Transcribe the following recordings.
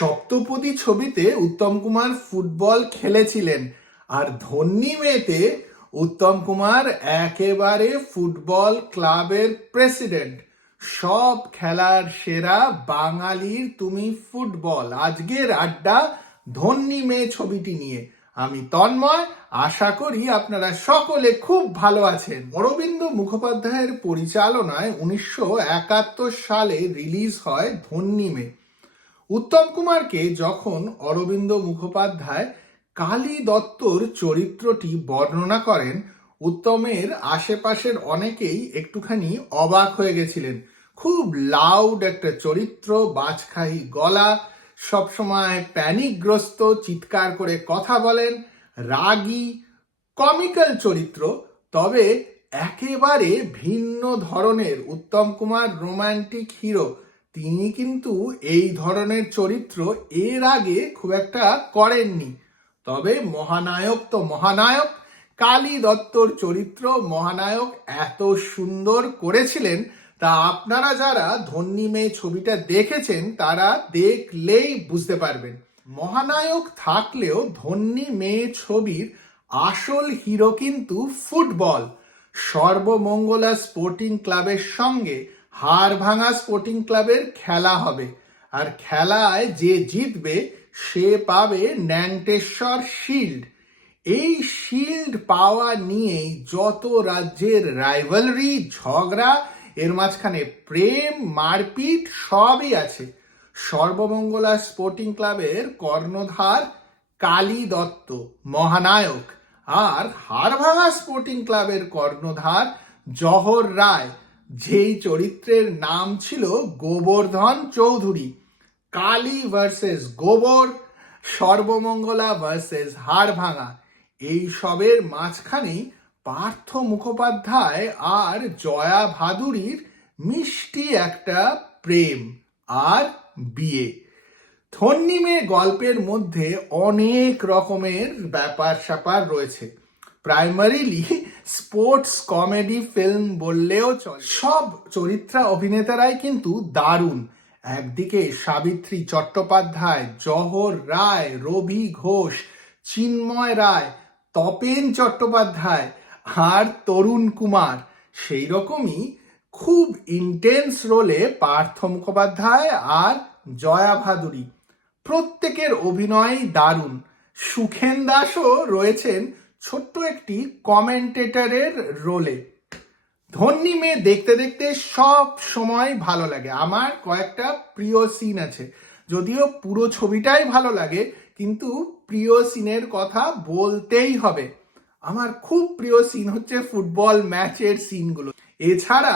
সপ্তপদী ছবিতে উত্তম কুমার ফুটবল খেলেছিলেন, আর ধন্যী মেয়েতে উত্তম কুমার একেবারে ফুটবল ক্লাবের প্রেসিডেন্ট। সব খেলার সেরা বাঙালির তুমি ফুটবল। আজকের আড্ডা ধন্যী মেয়ে ছবিটি নিয়ে। আমি তন্ময়, আশা করি আপনারা সকলে খুব ভালো আছেন। অরবিন্দ মুখোপাধ্যায়ের পরিচালনায় 1971 সালে রিলিজ হয় ধন্যী মেয়ে। উত্তম কুমারকে যখন অরবিন্দ মুখোপাধ্যায় কালী দত্তর চরিত্রটি বর্ণনা করেন, উত্তমের আশেপাশের অনেকেই একটুখানি অবাক হয়ে গেছিলেন। খুব লাউড একটা চরিত্র, বাজখাই গলা, সবসময় প্যানিকগ্রস্ত, চিৎকার করে কথা বলেন, রাগী, কমিক্যাল চরিত্র। তবে একেবারে ভিন্ন ধরনের উত্তম কুমার রোমান্টিক হিরো। তিনি কিন্তু এই ধরনের চরিত্র এর আগে খুব একটা করেননি। তবে মহানায়ক তো মহানায়ক, কালী দত্তর চরিত্র মহানায়ক এত সুন্দর করেছিলেন, তা আপনারা যারা ধন্যী মেয়ে ছবিটা দেখেছেন তারা দেখলেই বুঝতে পারবেন। মহানায়ক থাকলেও ধন্যী মেয়ে ছবির আসল হিরো কিন্তু ফুটবল। সর্বমঙ্গলা স্পোর্টিং ক্লাবের সঙ্গে হাড়ভাঙা স্পোর্টিং ক্লাবের খেলা হবে, আর খেলায় যে জিতবে সে পাবে ন্যাংটেশ্বর শিল্ড। এই শিল্ড পাওয়া নিয়েই যত রাজ্যের রাইভালরি, ঝগড়া, এর মাঝখানে প্রেম, মারপিট সবই আছে। সর্বমঙ্গলা স্পোর্টিং ক্লাবের কর্ণধার কালী দত্ত মহানায়ক, আর হাড়ভাঙা স্পোর্টিং ক্লাবের কর্ণধার জহর রায়, যেই চরিত্রের নাম ছিল গোবর্ধন চৌধুরী। কালী ভার্সেস গোবর, সর্বমঙ্গলা ভার্সেস হাড়ভাঙা, এই সবের মাঝখানেই পার্থ মুখোপাধ্যায় আর জয়া ভাদুরীর মিষ্টি একটা প্রেম আর বিয়ে। ধন্যী মেয়ে গল্পের মধ্যে অনেক রকমের ব্যাপার স্যাপার রয়েছে। প্রাইমারিলি স্পোর্টস কমেডি ফিল্ম বললেও চলে। সব চরিত্রা অভিনেতারাই কিন্তু দারুণ। একদিকে সাবিত্রী চট্টোপাধ্যায়, জহর রায়, রবি ঘোষ, চিন্ময় রায়, তপেন চট্টোপাধ্যায় আর তরুণ কুমার। সেই রকমই খুব ইন্টেন্স রোলে পার্থ মুখোপাধ্যায় আর জয়া ভাদুরী। প্রত্যেকের অভিনয় দারুণ। সুখেন দাসও রয়েছেন ছোট্ট একটি কমেন্টেটরের রোলে। ধন্যী মেয়ে দেখতে দেখতে সব সময় ভালো লাগে। আমার কয়েকটা প্রিয় সিন আছে, যদিও পুরো ছবিটাই ভালো লাগে, কিন্তু প্রিয় সিনের কথা বলতেই হবে। আমার খুব প্রিয় সিন হচ্ছে ফুটবল ম্যাচের সিনগুলো। এছাড়া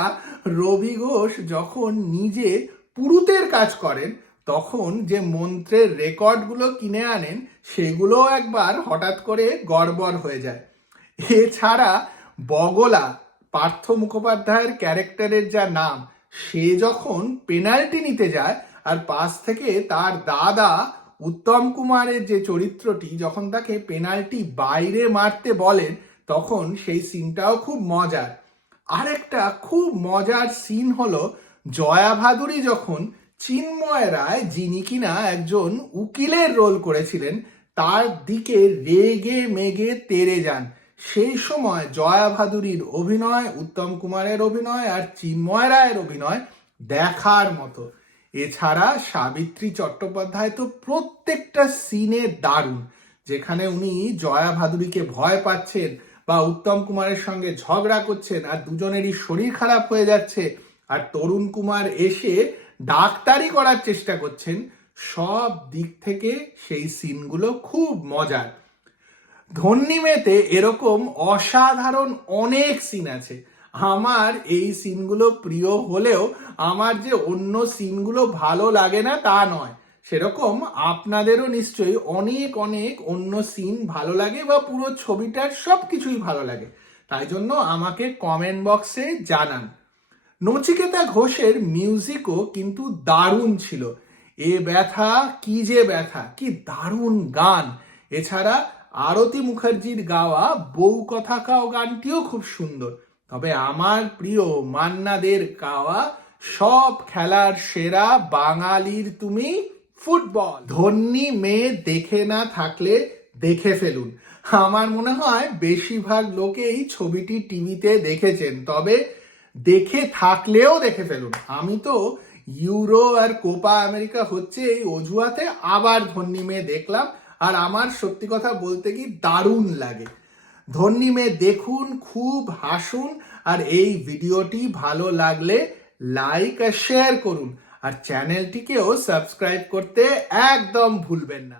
রবি ঘোষ যখন নিজে পুরুতের কাজ করেন, তখন যে মন্ত্রের রেকর্ডগুলো কিনে আনেন, সেগুলো একবার হঠাৎ করে গড়বড় হয়ে যায়। এছাড়া বগলা, পার্থ মুখোপাধ্যায়ের ক্যারেক্টারের যা নাম, সে যখন পেনাল্টি নিতে যায় আর পাশ থেকে তার দাদা উত্তম কুমারের যে চরিত্রটি যখন তাকে পেনাল্টি বাইরে মারতে বলেন, তখন সেই সিনটাও খুব মজার। আরেকটা খুব মজার সিন হলো জয়া ভাদুরী যখন চিন্ময় রায়, যিনি কিনা একজন উকিলের রোল করেছিলেন, তার দিকে রেগে মেগে তেড়ে যান। সেই সময় জয়া ভাদুরীর অভিনয়, উত্তম কুমারের অভিনয় আর চিন্ময় রায়ের অভিনয় দেখার মতো। এছাড়া সাবিত্রী চট্টোপাধ্যায় তো প্রত্যেকটা সিনে দারুণ। যেখানে উনি জয়া ভাদুরীকে ভয় পাচ্ছেন বা উত্তম কুমারের সঙ্গে ঝগড়া করছেন আর দুজনেরই শরীর খারাপ হয়ে যাচ্ছে, আর তরুণ কুমার এসে ডাক্তারি করার চেষ্টা করছেন, সব দিক থেকে সেই সিনগুলো খুব মজার। ধন্যী মেয়েতে এরকম অসাধারণ অনেক সিন আছে। আমার এই সিনগুলো প্রিয় হলেও আমার যে অন্য সিনগুলো ভালো লাগে না তা নয়। সেরকম আপনাদেরও নিশ্চয়ই অনেক অনেক অন্য সিন ভালো লাগে বা পুরো ছবিটার সব কিছুই ভালো লাগে। তাই জন্য আমাকে কমেন্ট বক্সে জানান। নচিকেতা ঘোষের মিউজিকও কিন্তু দারুণ ছিল। এ ব্যথা কি যে ব্যথা, কি দারুণ গান। এছাড়া আরতি মুখার্জির গাওয়া বউ কথা কাও গানটিও খুব সুন্দর। তবে আমার প্রিয় মান্না দের গাওয়া সব খেলার সেরা বাঙালির তুমি ফুটবল। ধোনি মেয়ে দেখে না থাকলে দেখে ফেলুন। আমার মনে হয় বেশিরভাগ লোকেই ছবিটি টিভিতে দেখেছেন, তবে দেখে থাকলেও দেখে ফেলুন। আমি তো ইউরো আর কোপা আমেরিকা হচ্ছে এই অজুহাতে আবার ধোনি মেয়ে দেখলাম, আর আমার সত্যি কথা বলতে কি দারুণ লাগে। ধোনি মেয়ে দেখুন, খুব হাসুন, আর এই ভিডিওটি ভালো লাগলে লাইক আর শেয়ার করুন, আর চ্যানেলটিকেও সাবস্ক্রাইব করতে একদম ভুলবেন না।